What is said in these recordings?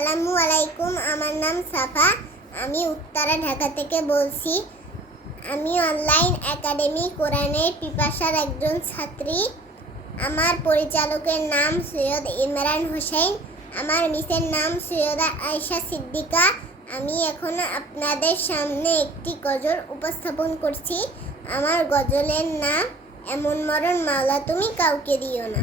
আসসালামু আলাইকুম, আমার নাম সাফা। আমি উত্তরা ঢাকা থেকে বলছি। আমি অনলাইন একাডেমি কোরআনের পিপাসার একজন ছাত্রী। আমার পরিচালকের নাম সৈয়দ ইমরান হোসেন। আমার মিসের নাম সৈয়দা আয়শা সিদ্দিকা। আমি এখন আপনাদের সামনে একটি গজল উপস্থাপন করছি। আমার গজলের নাম, এমন মরণ মাওলা, তুমি কাউকে দিও না।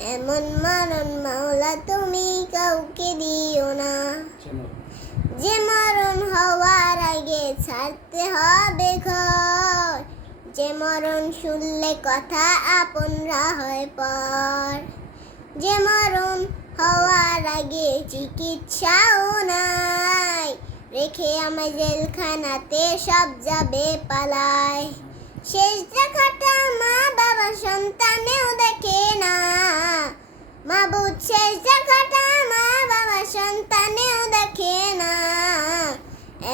এমন মরণ মাওলা তুমি কাউকে দিও না। যে মরণ হওয়ার আগে ছাড়তে হবে ঘর। যে মরণ শুনলে কথা আপনরা হয় পর। যে মরণ হওয়ার আগে চিকিৎসাও নাই। রেখে আমার জেলখানাতে সব যাবে পালায়। শেষ দেখাটা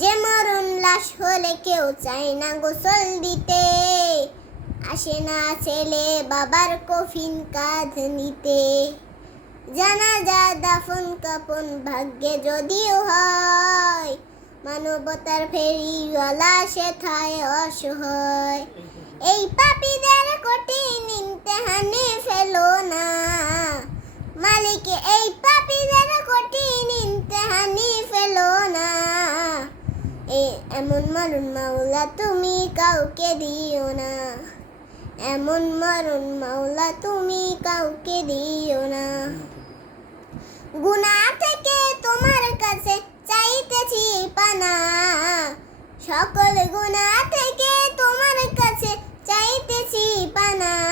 যে মরণ লাশ হলে কেউ চায় না গোসল দিতে। আসে না ছেলে বাবার কফিন কাঁধ নিতে। জানাজা, দাফন, কাপন ভাগ্যে যদিও হয়, মানবতার ফেরিওয়ালা সে থায় অসহায়। এই পাপীদের কঠিন ইমতেহানে ফেলো। মালিক, এই কঠিন ইমতেহানি ফেলো না। এ এমন মাওলা তুমি কাউকে দিও না। এমন মরণ মাওলা তুমি কাউকে দিও না। গুনাহ থেকে তোমার কাছে চাইতেছি পানা। সকল গুনাহ থেকে তোমার কাছে চাইতেছি পানা।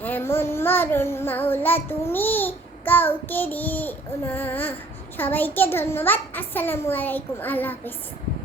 এমন মরণ মাওলা তুমি কাউকে দিও না। সবাইকে ধন্যবাদ। আসসালামু আলাইকুম। আল্লাহ হাফিজ।